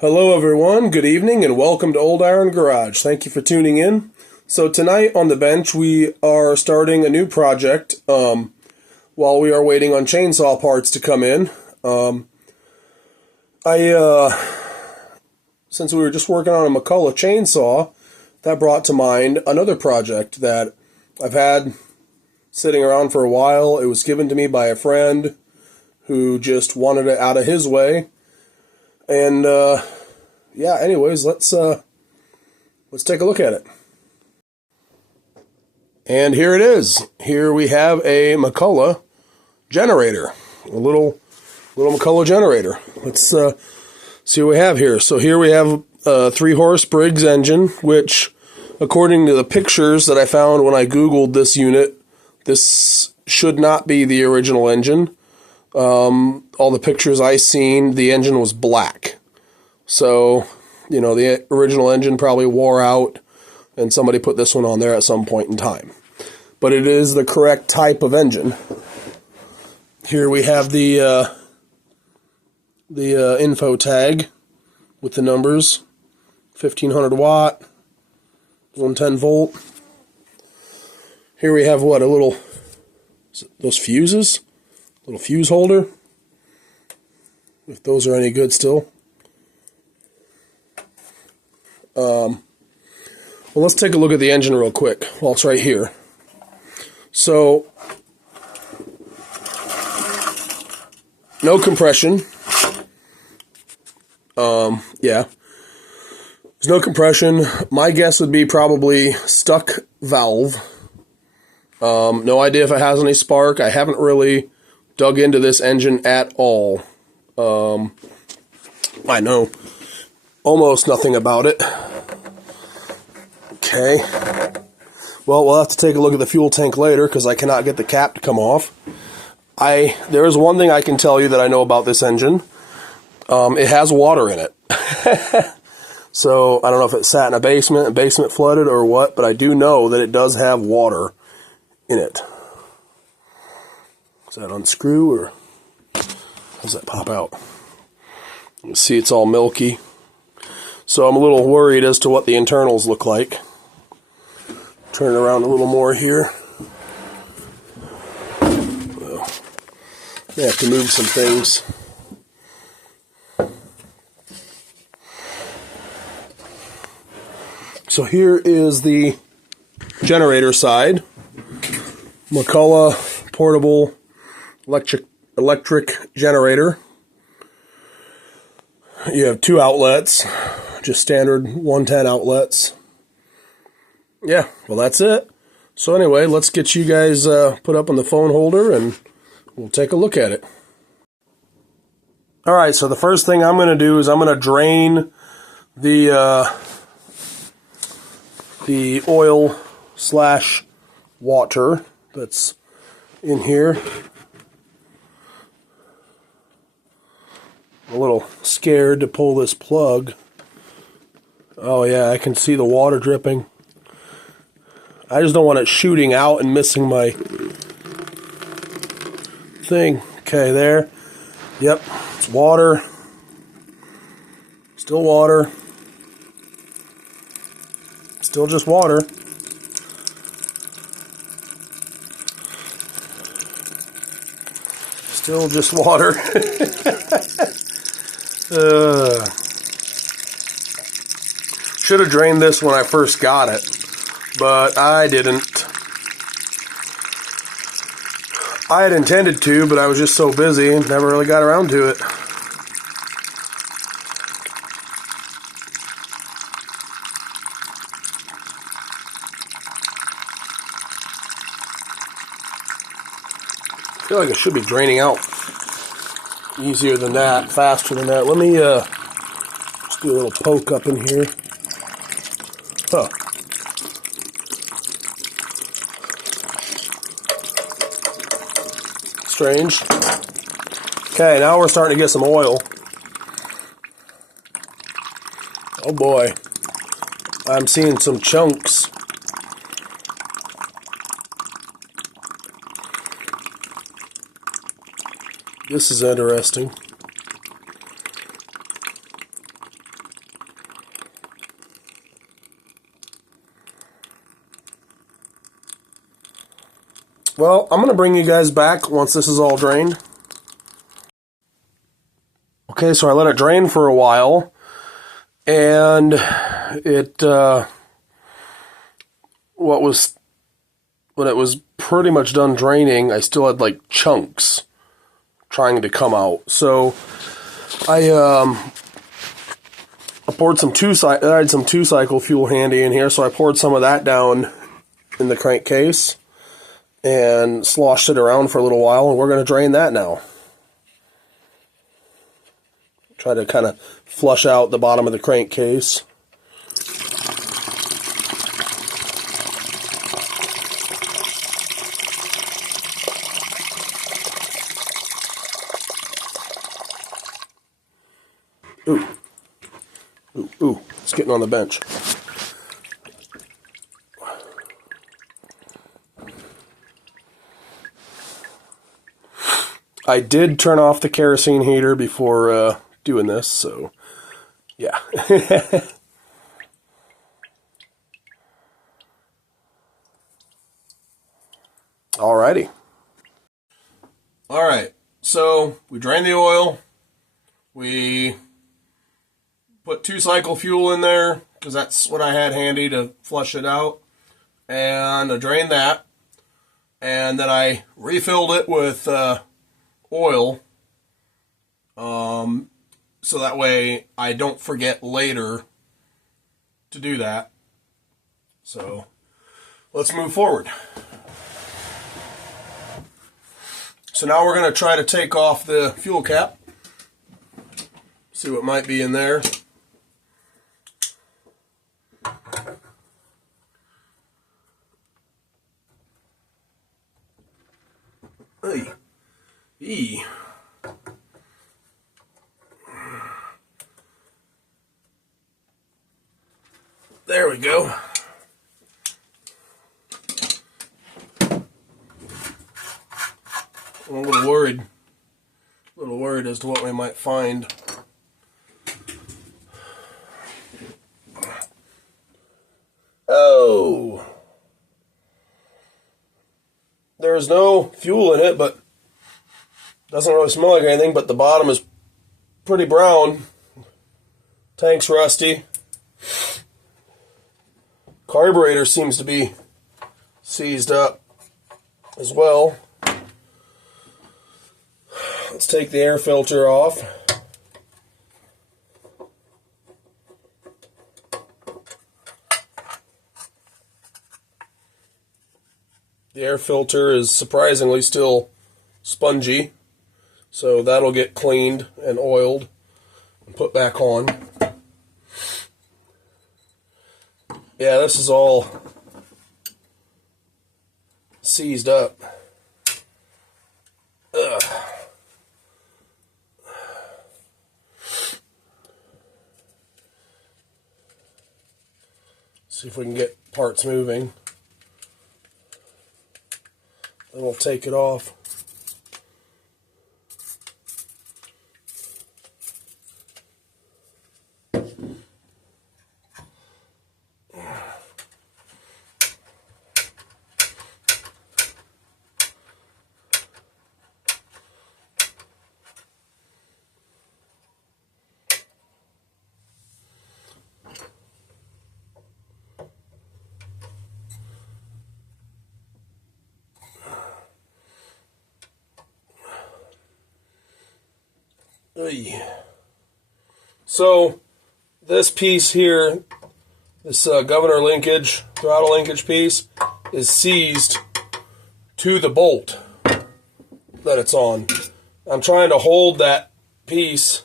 Hello, everyone. Good evening, and welcome to Old Iron Garage. Thank you for tuning in. So tonight on the bench, we are starting a new project while we are waiting on chainsaw parts to come in. Since we were just working on a McCulloch chainsaw, that brought to mind another project that I've had sitting around for a while. It was given to me by a friend who just wanted it out of his way. And, anyways, let's take a look at it. And here it is. Here we have a McCulloch generator. A little McCulloch generator. Let's see what we have here. So here we have a 3-horse Briggs engine, which, according to the pictures that I found when I Googled this unit, this should not be the original engine. All the pictures I seen, the engine was black. So, the original engine probably wore out, and somebody put this one on there at some point in time. But it is the correct type of engine. Here we have the info tag with the numbers. 1500 watt, 110 volt. Here we have those fuses? Little fuse holder, if those are any good still. Well, let's take a look at the engine real quick while it's right here. So, no compression. There's no compression. My guess would be probably stuck valve. No idea if it has any spark. I haven't really dug into this engine at all. I know almost nothing about it. Okay. Well, we'll have to take a look at the fuel tank later because I cannot get the cap to come off. There is one thing I can tell you that I know about this engine. It has water in it. So I don't know if it sat in a basement flooded or what, but I do know that it does have water in it. Does that unscrew, or does that pop out? You see it's all milky. So I'm a little worried as to what the internals look like. Turn it around a little more here. Well, I have to move some things. So here is the generator side. McCulloch portable electric generator. You have 2 outlets, just standard 110 outlets. Yeah, well, that's it. So anyway, let's get you guys put up on the phone holder and we'll take a look at it. All right, so the first thing I'm going to do is I'm going to drain the oil/water that's in here. I'm a little scared to pull this plug. Oh yeah, I can see the water dripping. I just don't want it shooting out and missing my thing. Okay, there. Yep, it's water. Still water. Still just water. Still just water. Should have drained this when I first got it, but I didn't. I had intended to, but I was just so busy and never really got around to it. I feel like it should be draining out easier than that, faster than that. Let me just do a little poke up in here. Huh. Strange. Okay, now we're starting to get some oil. Oh boy. I'm seeing some chunks. This is interesting. Well, I'm going to bring you guys back once this is all drained. Okay, so I let it drain for a while, and when it was pretty much done draining, I still had like chunks trying to come out. So I poured I had some 2-cycle fuel handy in here, so I poured some of that down in the crankcase and sloshed it around for a little while, and we're going to drain that now. Try to kind of flush out the bottom of the crankcase. Ooh. Ooh, ooh, it's getting on the bench. I did turn off the kerosene heater before doing this, so yeah. Alrighty. Alright, so we drained the oil. We put 2-cycle fuel in there, because that's what I had handy to flush it out. And I drained that. And then I refilled it with oil. So that way I don't forget later to do that. So let's move forward. So now we're going to try to take off the fuel cap. See what might be in there. Hey. Eee. There we go. I'm a little worried as to what we might find. Oh. There's no fuel in it, but doesn't really smell like anything, but the bottom is pretty brown. Tank's rusty. Carburetor seems to be seized up as well. Let's take the air filter off. The air filter is surprisingly still spongy, so that'll get cleaned and oiled and put back on. Yeah, this is all seized up. Ugh. See if we can get parts moving. Then we'll take it off. So this piece here, this governor linkage, throttle linkage piece, is seized to the bolt that it's on. I'm trying to hold that piece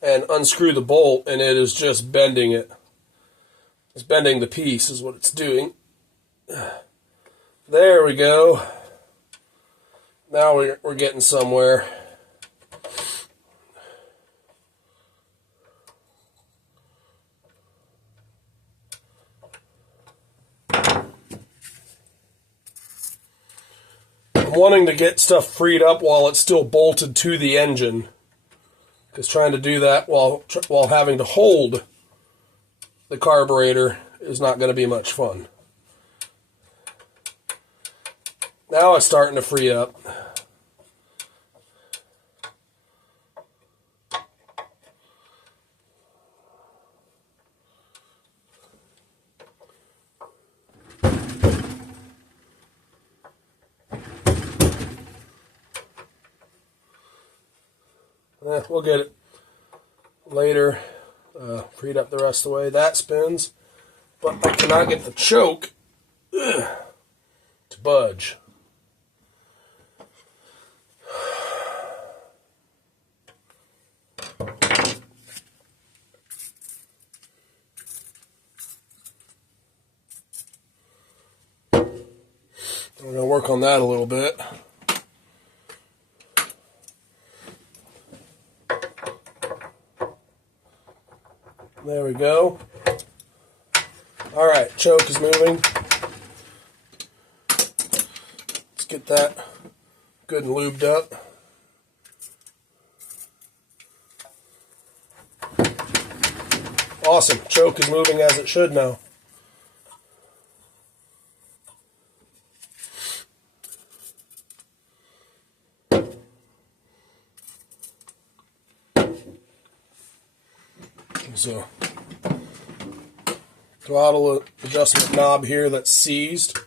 and unscrew the bolt, and it is just bending it. It's bending the piece is what it's doing. There we go. Now we're getting somewhere. I'm wanting to get stuff freed up while it's still bolted to the engine, because trying to do that while having to hold the carburetor is not going to be much fun. Now it's starting to free up. We'll get it later, freed up the rest of the way. That spins, but I cannot get the choke to budge. We're going to work on that a little bit. There we go. All right, choke is moving. Let's get that good and lubed up. Awesome. Choke is moving as it should now. There's a throttle adjustment knob here that's seized.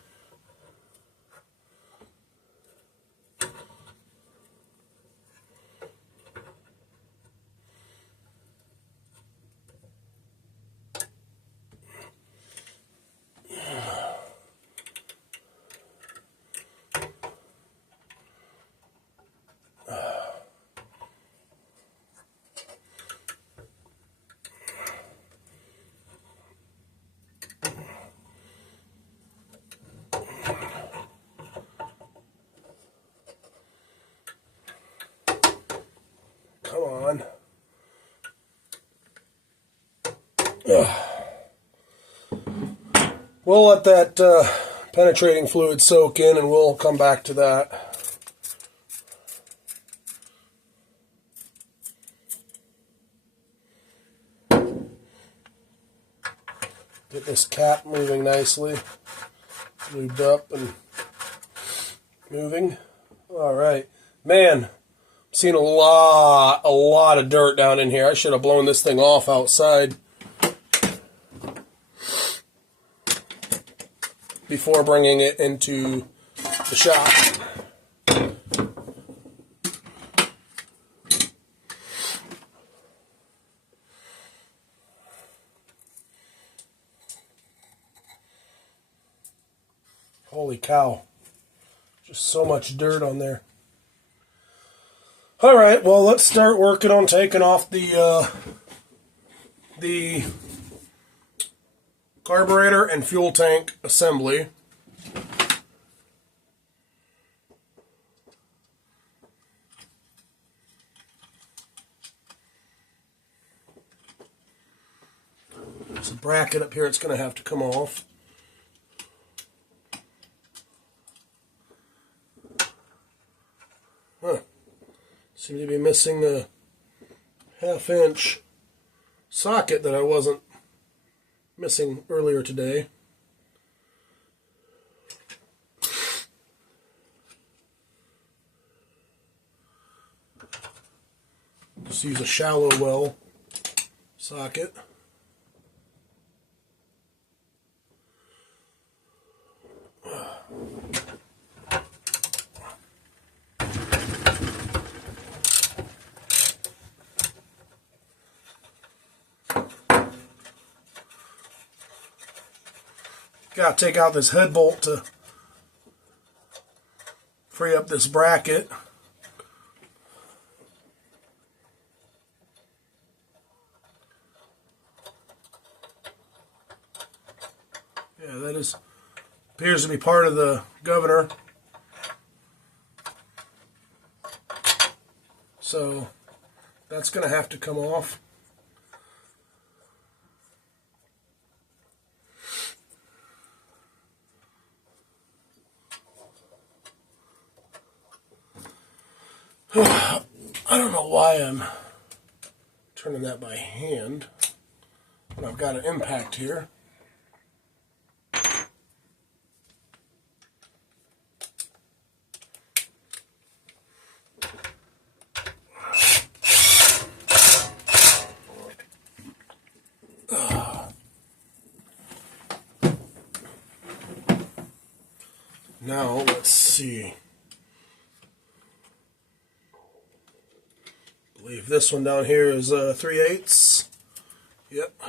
Come on. We'll let that penetrating fluid soak in and we'll come back to that. Get this cap moving nicely. Lubed up and moving. All right. Man, seen a lot of dirt down in here. I should have blown this thing off outside before bringing it into the shop. Holy cow. Just so much dirt on there. All right, well, let's start working on taking off the carburetor and fuel tank assembly. There's a bracket up here. It's going to have to come off. Huh. Seem to be missing the half-inch socket that I wasn't missing earlier today. Just use a shallow well socket. Got to take out this head bolt to free up this bracket. Yeah, that appears to be part of the governor. So that's going to have to come off. I don't know why I'm turning that by hand, but I've got an impact here. Now, let's see. I believe this one down here is 3/8. Yep.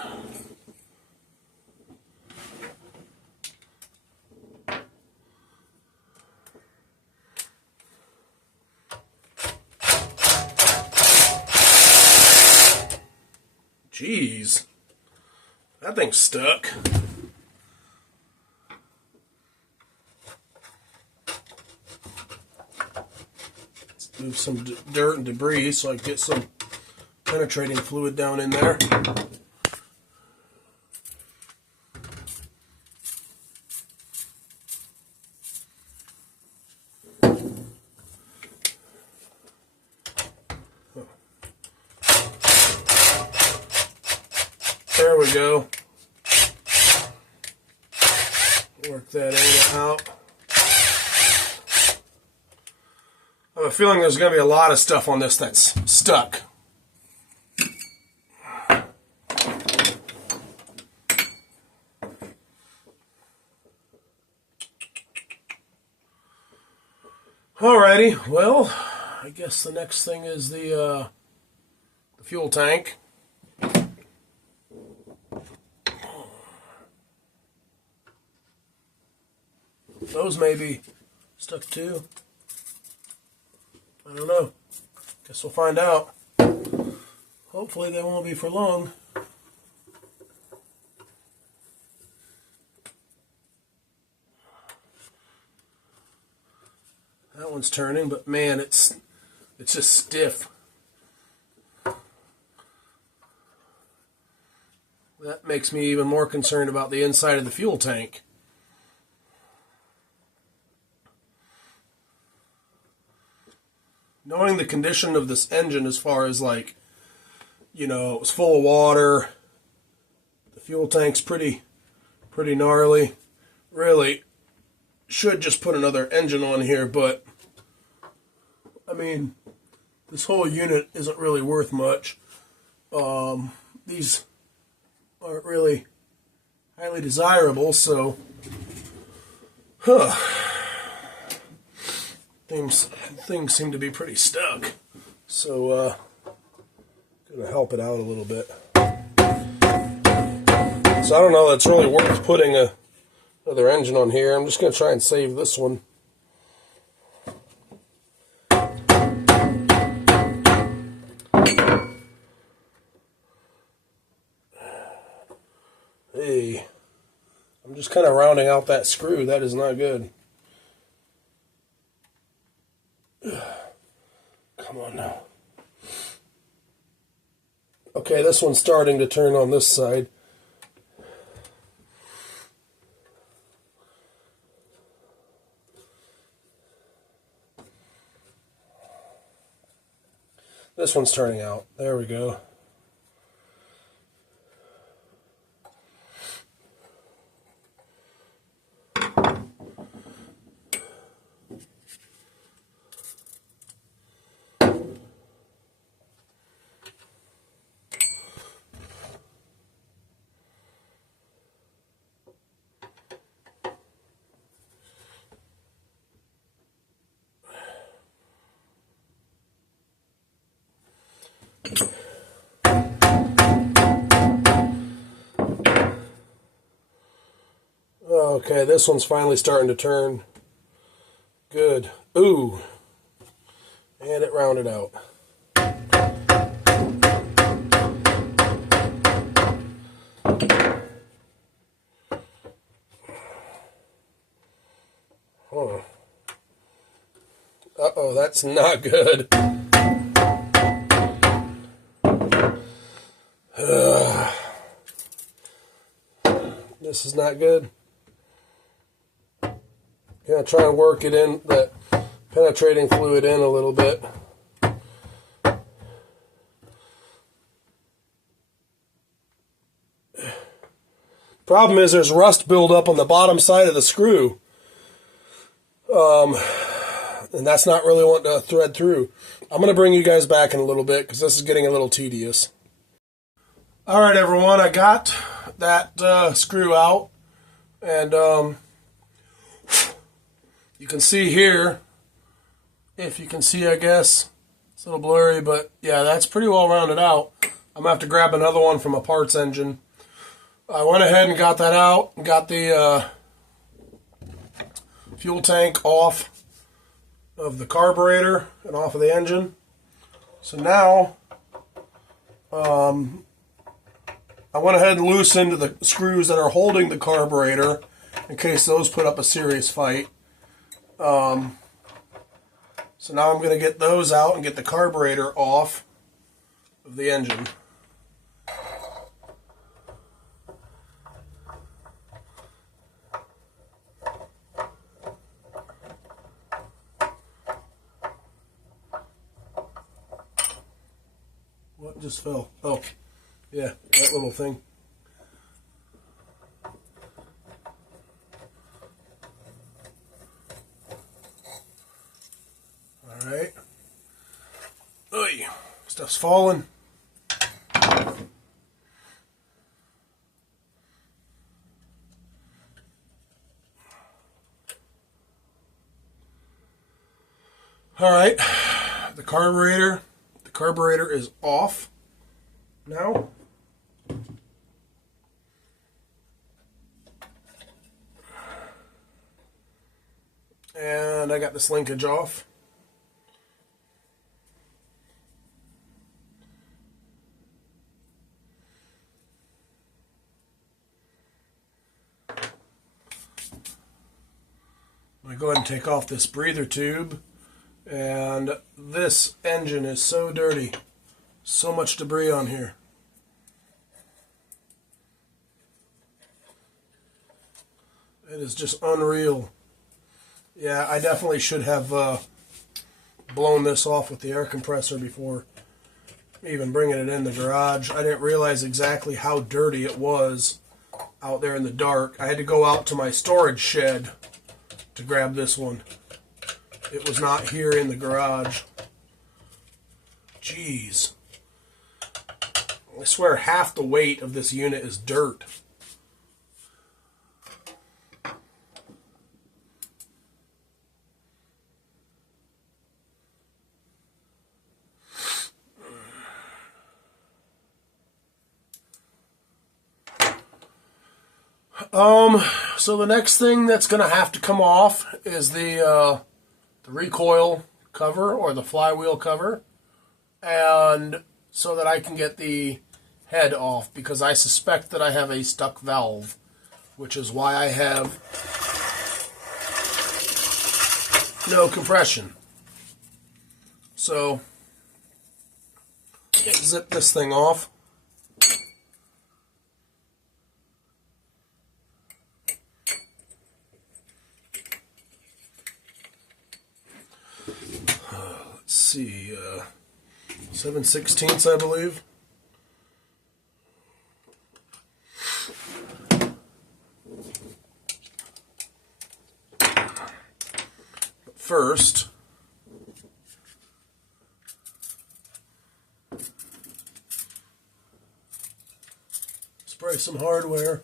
Jeez. That thing's stuck. Move some dirt and debris so I can get some penetrating fluid down in there. There we go. Work that in and out. I have a feeling there's going to be a lot of stuff on this that's stuck. Alrighty, well, I guess the next thing is the fuel tank. Those may be stuck too. I don't know. Guess we'll find out. Hopefully they won't be for long. That one's turning, but man, it's just stiff. That makes me even more concerned about the inside of the fuel tank. Knowing the condition of this engine as far as like, you know, it was full of water, the fuel tank's pretty gnarly. Really should just put another engine on here, but I mean, this whole unit isn't really worth much. These aren't really highly desirable, so things seem to be pretty stuck, so gonna help it out a little bit. So I don't know that's really worth putting another engine on here. I'm just gonna try and save this one. Hey, I'm just kind of rounding out that screw. That is not good. Come on now. Okay, this one's starting to turn on this side. This one's turning out. There we go. Okay, this one's finally starting to turn. Good. Ooh. And it rounded out. Huh. Uh-oh, that's not good. This is not good. Gonna try and work it in, that penetrating fluid in a little bit. Problem is there's rust buildup on the bottom side of the screw. And that's not really wanting to thread through. I'm going to bring you guys back in a little bit because this is getting a little tedious. Alright everyone, I got that screw out. And You can see here, if you can see, I guess, it's a little blurry, but yeah, that's pretty well rounded out. I'm going to have to grab another one from a parts engine. I went ahead and got that out, and got the fuel tank off of the carburetor and off of the engine. So now, I went ahead and loosened the screws that are holding the carburetor in case those put up a serious fight. So now I'm going to get those out and get the carburetor off of the engine. What just fell? Oh, yeah, that little thing. All right. Oy, stuff's falling. All right, the carburetor is off now. And I got this linkage off. I'm going to go ahead and take off this breather tube. And this engine is so dirty. So much debris on here. It is just unreal. Yeah, I definitely should have blown this off with the air compressor before even bringing it in the garage. I didn't realize exactly how dirty it was out there in the dark. I had to go out to my storage shed to grab this one. It was not here in the garage. Jeez. I swear half the weight of this unit is dirt. So the next thing that's going to have to come off is the recoil cover or the flywheel cover, and so that I can get the head off, because I suspect that I have a stuck valve, which is why I have no compression. So zip this thing off. Let's see, 7/16, I believe. But first, spray some hardware.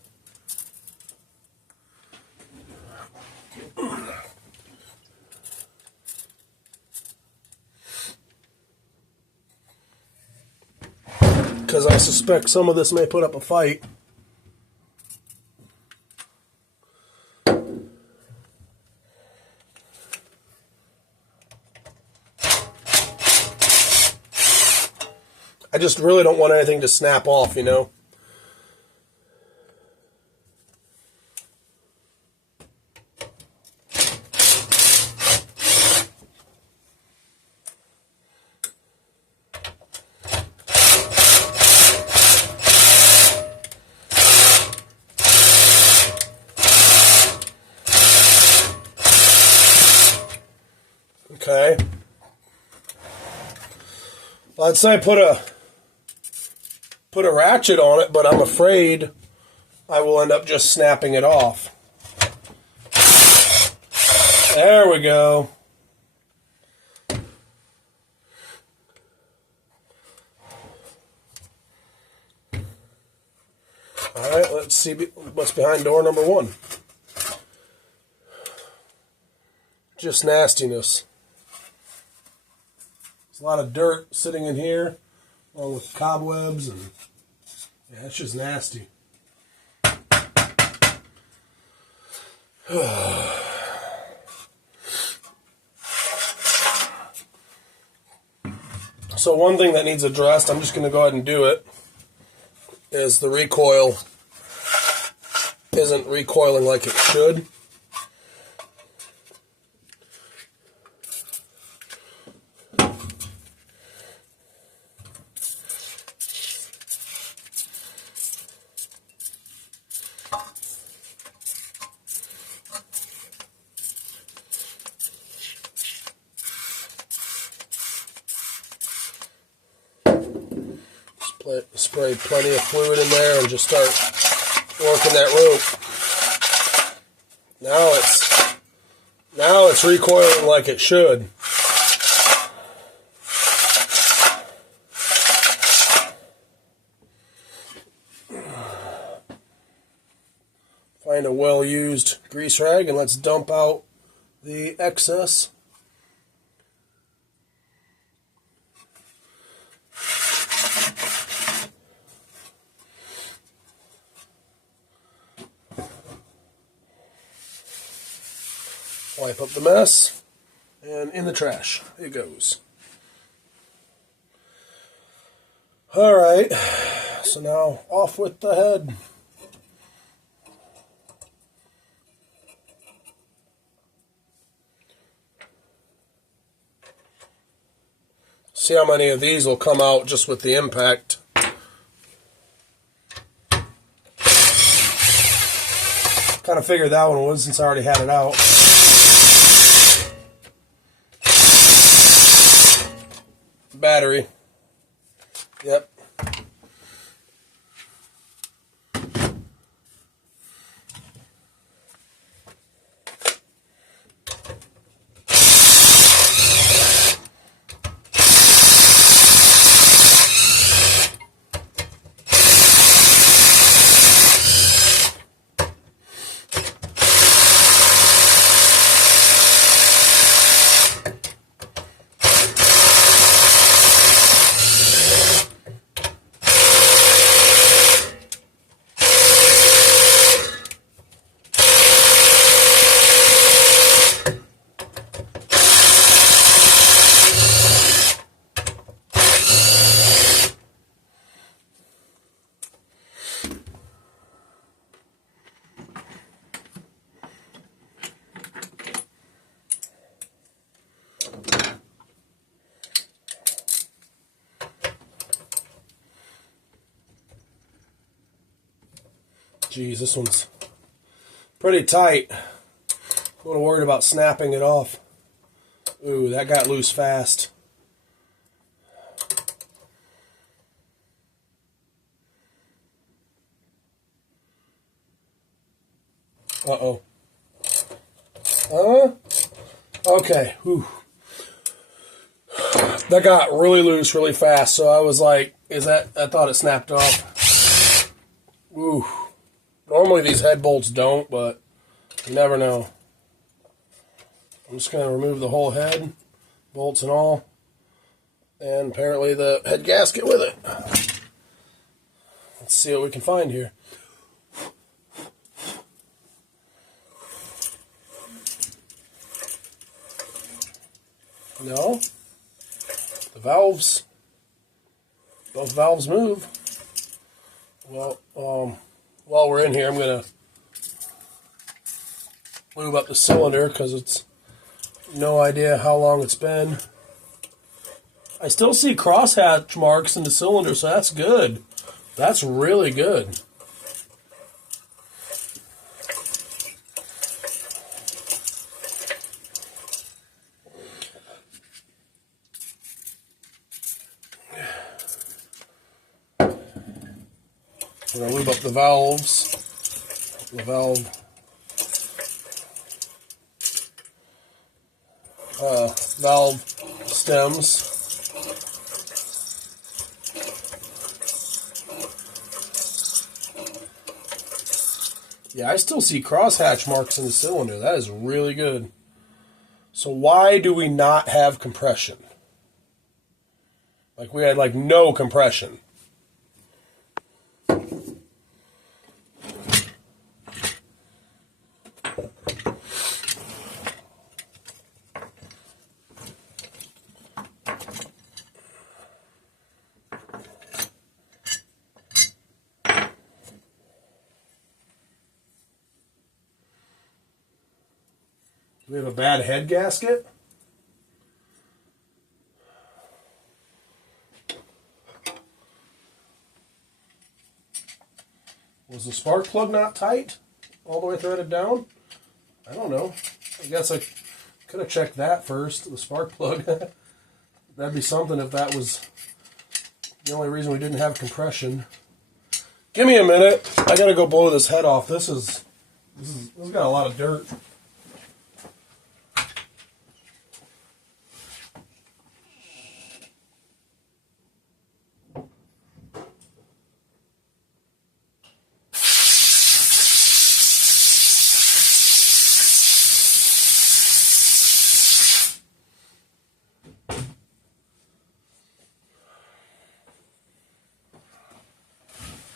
Because I suspect some of this may put up a fight. I just really don't want anything to snap off, you know. Okay. Well, I'd say put a ratchet on it, but I'm afraid I will end up just snapping it off. There we go. All right, let's see what's behind door number 1. just nastiness. There's a lot of dirt sitting in here, along with cobwebs, and yeah, it's just nasty. So one thing that needs addressed, I'm just going to go ahead and do it, is the recoil isn't recoiling like it should. Spray plenty of fluid in there and just start working that rope. Now it's recoiling like it should. Find a well-used grease rag and let's dump out the excess. Wipe up the mess, and in the trash it goes. Alright, so now off with the head. See how many of these will come out just with the impact. Kind of figured that one would since I already had it out. Battery. Yep. Geez, this one's pretty tight. I'm a little worried about snapping it off. Ooh, that got loose fast. Uh-oh. Okay. Whew. That got really loose really fast, so I was like, I thought it snapped off. Ooh. Normally these head bolts don't, but you never know. I'm just going to remove the whole head, bolts and all, and apparently the head gasket with it. Let's see what we can find here. No. The valves, both valves move. Well, while we're in here, I'm going to lube up the cylinder because it's no idea how long it's been. I still see crosshatch marks in the cylinder, so that's good. That's really good. We're going to lube up the valves. The valve stems. Yeah, I still see crosshatch marks in the cylinder. That is really good. So why do we not have compression? Like we had like no compression. We have a bad head gasket. Was the spark plug not tight? All the way threaded down? I don't know. I guess I could have checked that first, the spark plug. That'd be something if that was the only reason we didn't have compression. Give me a minute. I gotta go blow this head off. This has got a lot of dirt.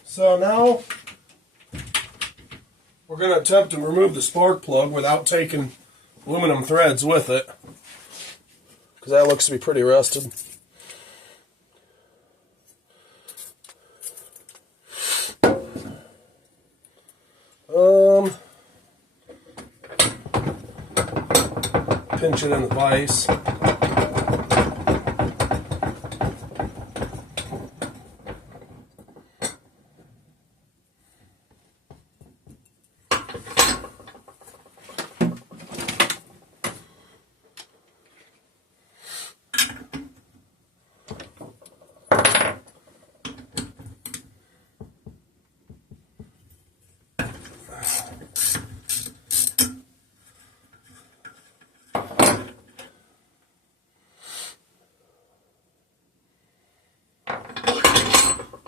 So now we're going to attempt to remove the spark plug without taking aluminum threads with it, because that looks to be pretty rusted. Pinch it in the vise.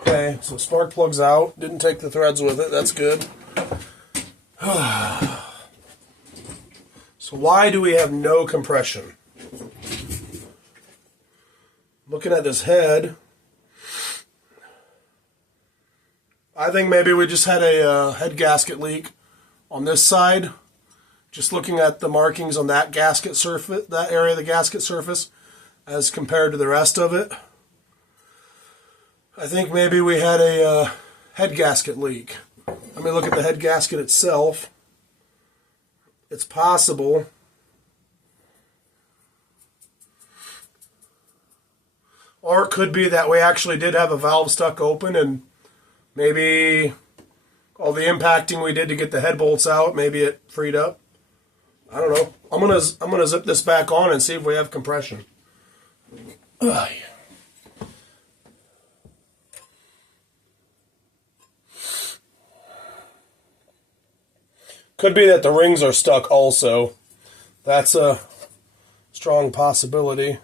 Okay, so spark plug's out. Didn't take the threads with it. That's good. So why do we have no compression? Looking at this head, I think maybe we just had a head gasket leak on this side. Just looking at the markings on that gasket surface, that area of the gasket surface, as compared to the rest of it. I think maybe we had a head gasket leak. Let me look at the head gasket itself. It's possible. Or it could be that we actually did have a valve stuck open, and maybe all the impacting we did to get the head bolts out, maybe it freed up. I don't know. I'm gonna zip this back on and see if we have compression. Ugh. Could be that the rings are stuck also. That's a strong possibility.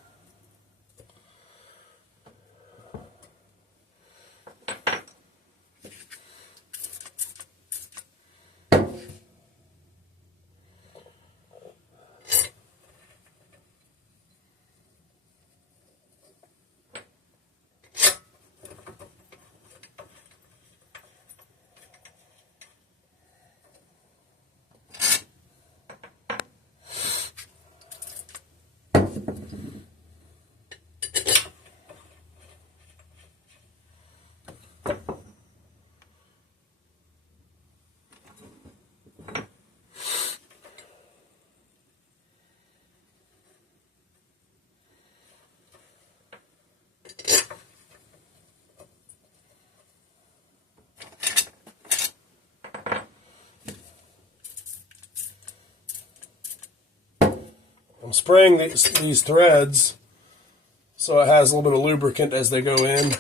I'm spraying these threads so it has a little bit of lubricant as they go in.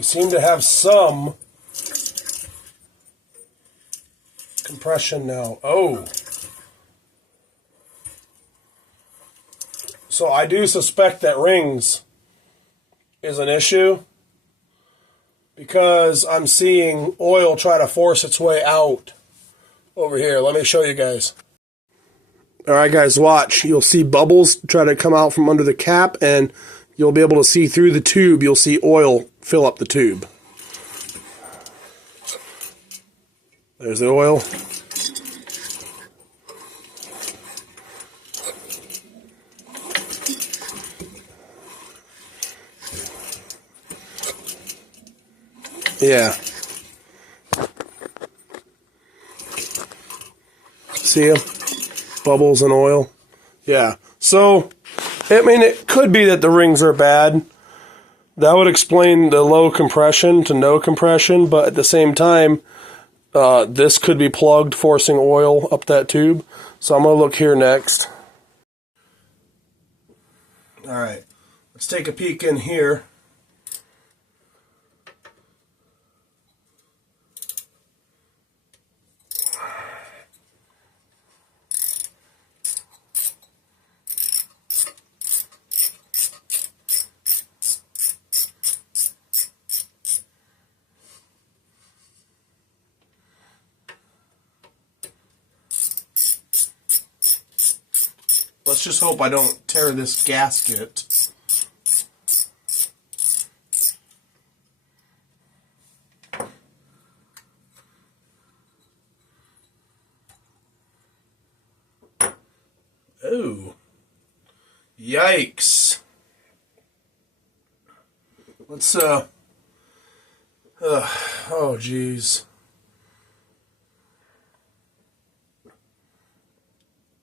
We seem to have some compression now. Oh. So I do suspect that rings is an issue because I'm seeing oil try to force its way out over here. Let me show you guys. All right, guys, watch. You'll see bubbles try to come out from under the cap, and you'll be able to see through the tube. You'll see oil fill up the tube. There's the oil. Yeah. See them? Bubbles and oil. Yeah. So, I mean, it could be that the rings are bad. That would explain the low compression to no compression, but at the same time, this could be plugged, forcing oil up that tube. So I'm going to look here next. All right. Let's take a peek in here. Let's just hope I don't tear this gasket. Oh. Yikes. Let's, oh, geez.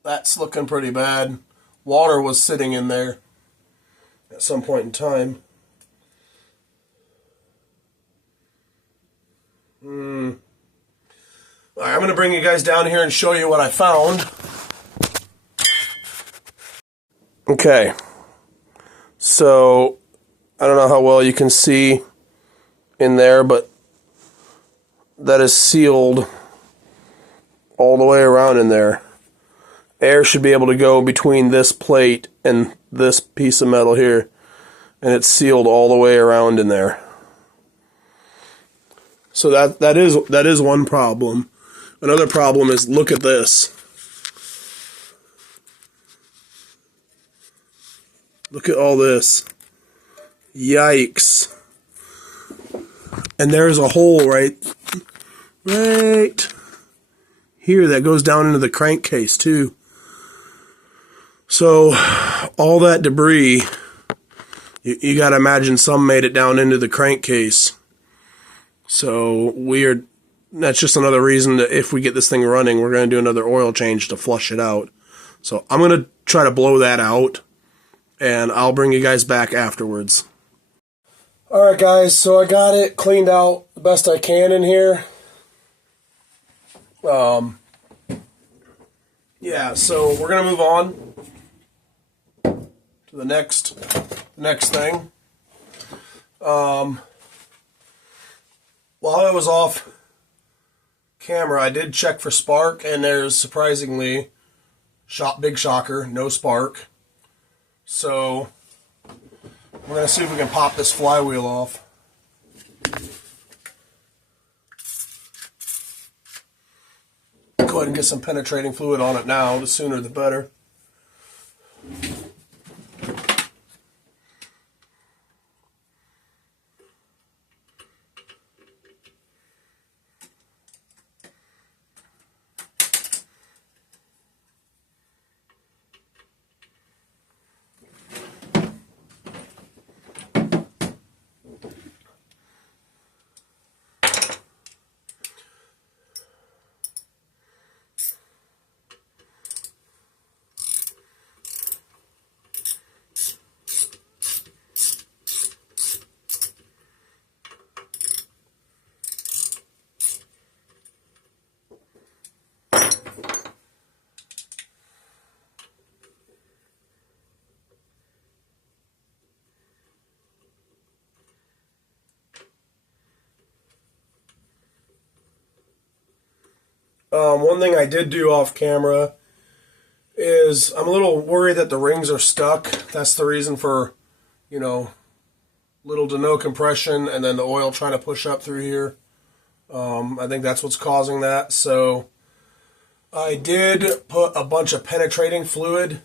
That's looking pretty bad. Water was sitting in there at some point in time. All right, I'm going to bring you guys down here and show you what I found. Okay. So, I don't know how well you can see in there, but that is sealed all the way around in there. Air should be able to go between this plate and this piece of metal here, and it's sealed all the way around in there. So that is one problem. Another problem is, look at this. Look at all this. Yikes. And there's a hole right here that goes down into the crankcase too. So, all that debris, you got to imagine some made it down into the crankcase. So, that's just another reason that if we get this thing running, we're going to do another oil change to flush it out. So, I'm going to try to blow that out, and I'll bring you guys back afterwards. Alright guys, so I got it cleaned out the best I can in here. Yeah, so we're going to move on to the next thing. While I was off camera, I did check for spark, and there's surprisingly, big shocker, no spark. So we're going to see if we can pop this flywheel off. Go ahead and get some penetrating fluid on it now. The sooner the better. One thing I did do off camera is I'm a little worried that the rings are stuck. That's the reason for, you know, little to no compression and then the oil trying to push up through here. I think that's what's causing that. So I did put a bunch of penetrating fluid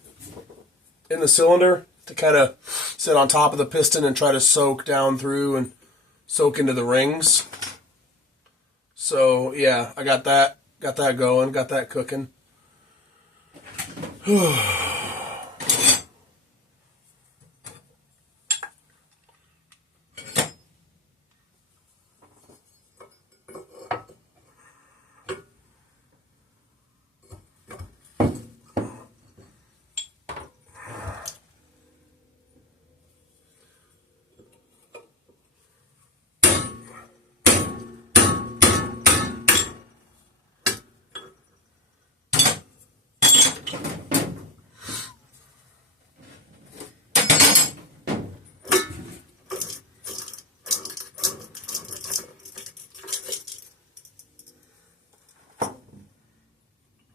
in the cylinder to kind of sit on top of the piston and try to soak down through and soak into the rings. So yeah, I got that going, got that cooking.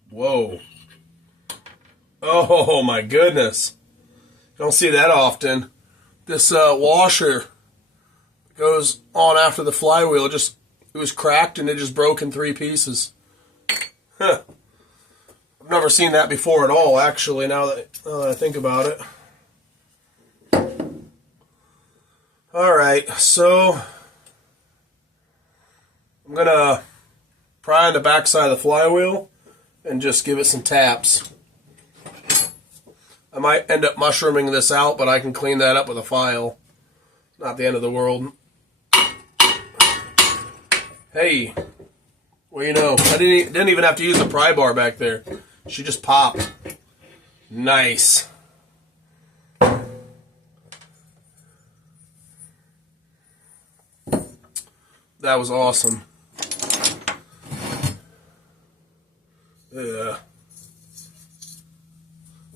Whoa. Oh my goodness. Don't see that often. This washer goes on after the flywheel. It was cracked and it just broke in 3 pieces. Huh. I've never seen that before at all, actually, now that I think about it. Alright, so I'm going to pry on the backside of the flywheel and just give it some taps. I might end up mushrooming this out, but I can clean that up with a file. Not the end of the world. Hey, well, you know, I didn't even have to use the pry bar back there. She just popped. Nice. That was awesome. Yeah.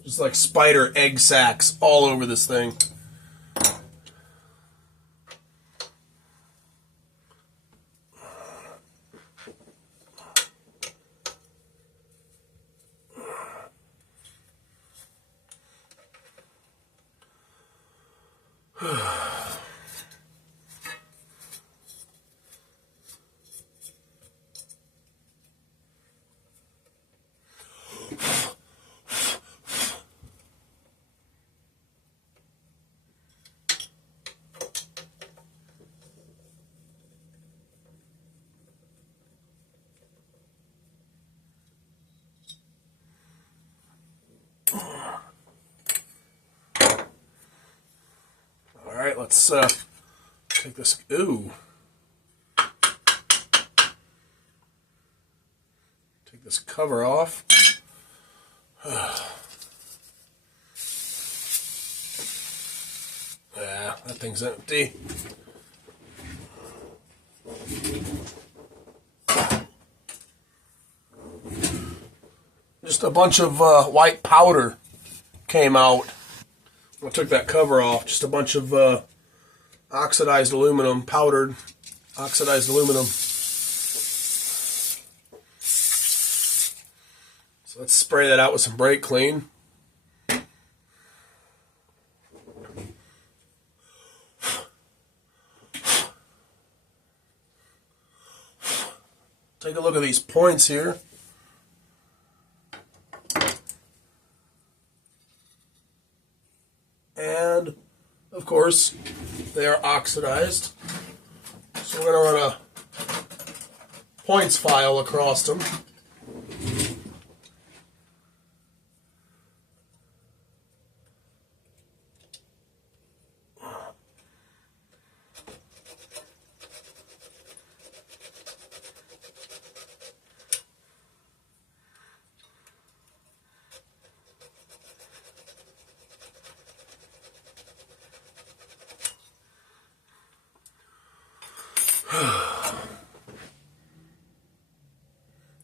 Just like spider egg sacs all over this thing. All right, let's take this. Ooh. Take this cover off. Yeah, that thing's empty. Just a bunch of white powder came out. I took that cover off. Just a bunch of oxidized aluminum, powdered oxidized aluminum. So let's spray that out with some brake clean. Take a look at these points here. And, of course, they are oxidized. So we're going to run a points file across them.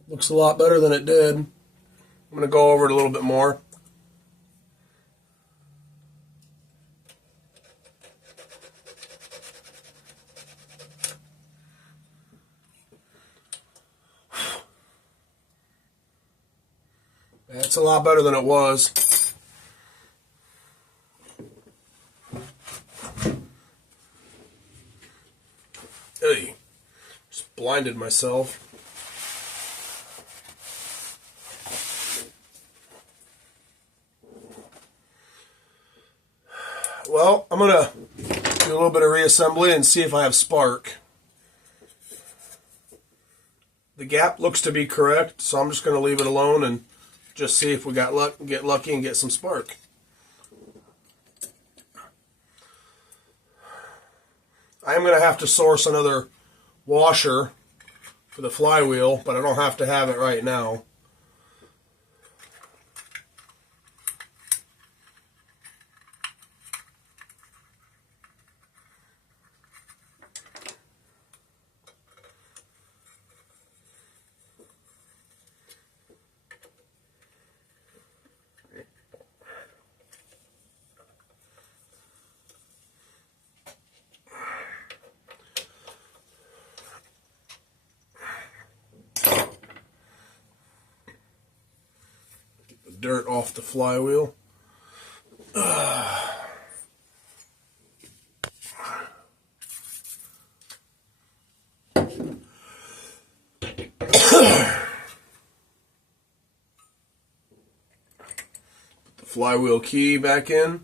Looks a lot better than it did. I'm going to go over it a little bit more. That's a lot better than it was. Hey, just blinded myself. Well, I'm going to do a little bit of reassembly and see if I have spark. The gap looks to be correct, so I'm just going to leave it alone and just see if we get lucky and get some spark. I am going to have to source another washer for the flywheel, but I don't have to have it right now. Dirt off the flywheel. Put the flywheel key back in.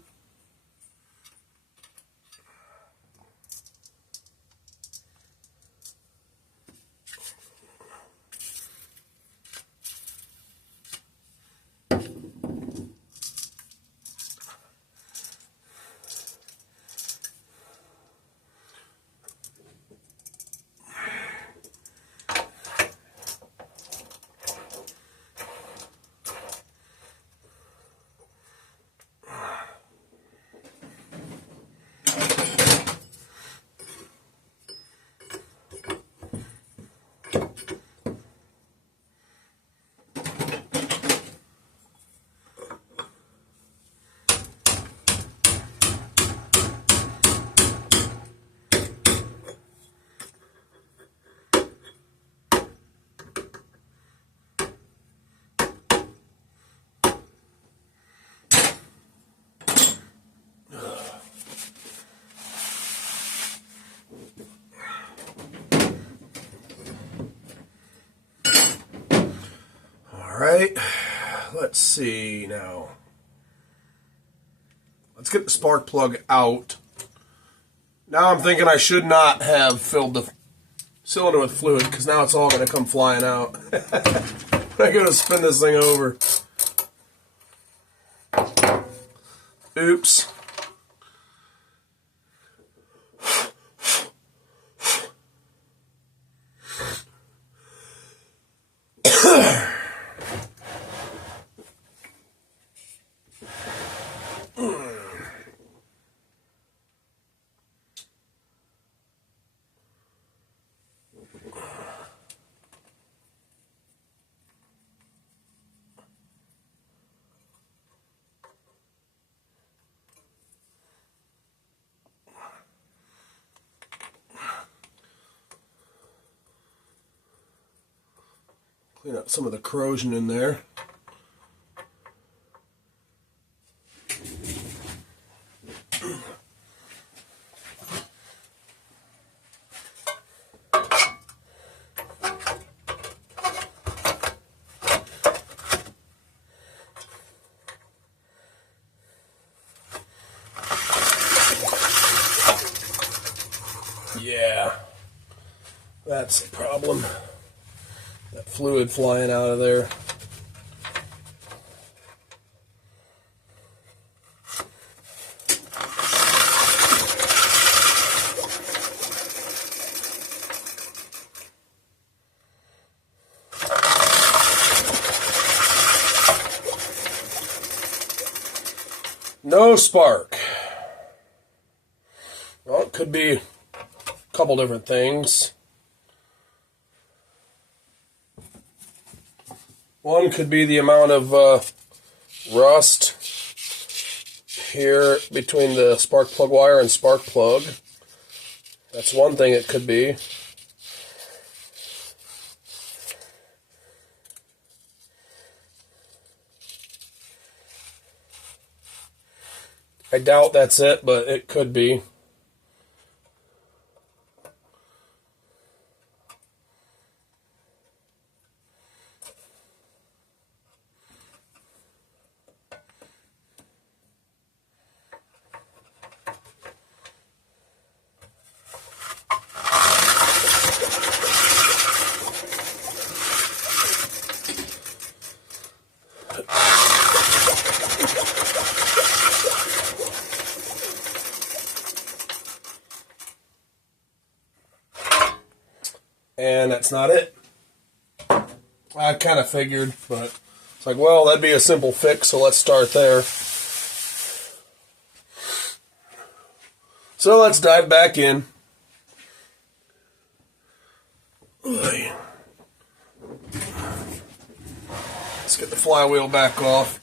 Alright, let's see now. Let's get the spark plug out. Now I'm thinking I should not have filled the cylinder with fluid because now it's all going to come flying out. I got to spin this thing over. Oops. Clean up some of the corrosion in there. Yeah, that's the problem. That fluid flying out of there. No spark. Well, it could be a couple different things. One could be the amount of rust here between the spark plug wire and spark plug. That's one thing it could be. I doubt that's it, but it could be. And that's not it. I kind of figured, but it's like, well, that'd be a simple fix, so let's start there. So let's dive back in. Let's get the flywheel back off.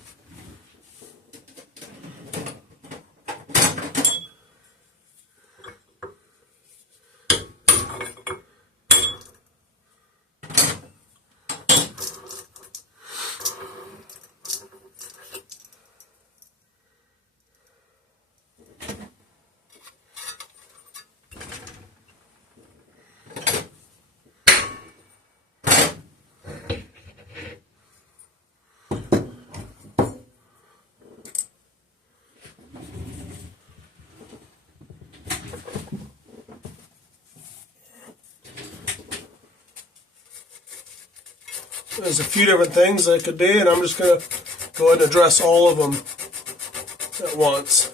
There's a few different things that could be, and I'm just going to go ahead and address all of them at once.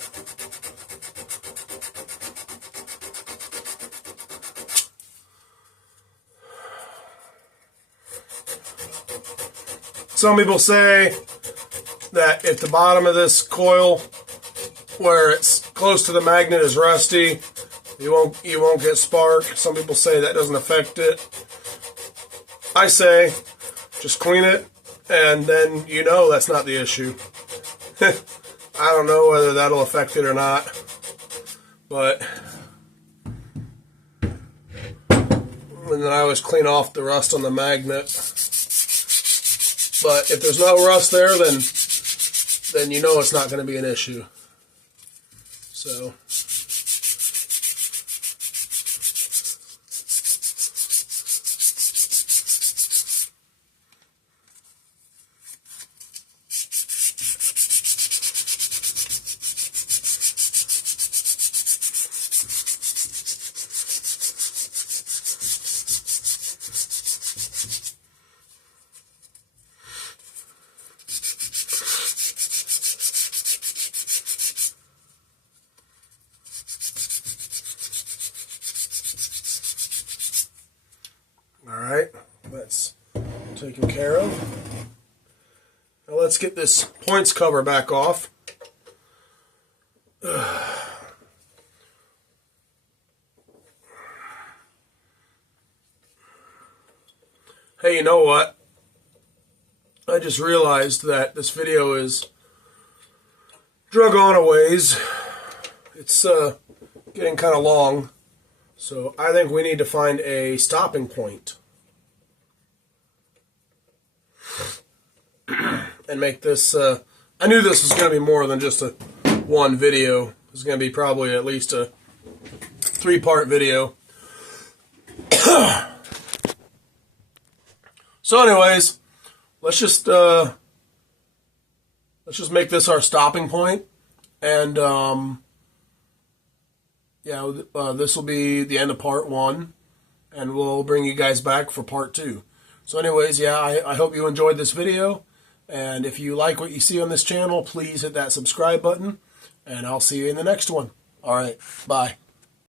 Some people say that if the bottom of this coil, where it's close to the magnet, is rusty, you won't get spark. Some people say that doesn't affect it. I say just clean it, and then you know that's not the issue. I don't know whether that'll affect it or not, but and then I always clean off the rust on the magnet. But if there's no rust there, then you know it's not going to be an issue. So alright, that's taken care of. Now let's get this points cover back off. Hey, you know what? I just realized that this video is drug on a ways. It's getting kind of long. So I think we need to find a stopping point and make this, I knew this was going to be more than just a one video. It's going to be probably at least a 3-part video. So anyways, let's just make this our stopping point, and yeah, this will be the end of part 1, and we'll bring you guys back for part 2. So anyways, yeah, I hope you enjoyed this video, and if you like what you see on this channel, please hit that subscribe button, and I'll see you in the next one. All right, bye.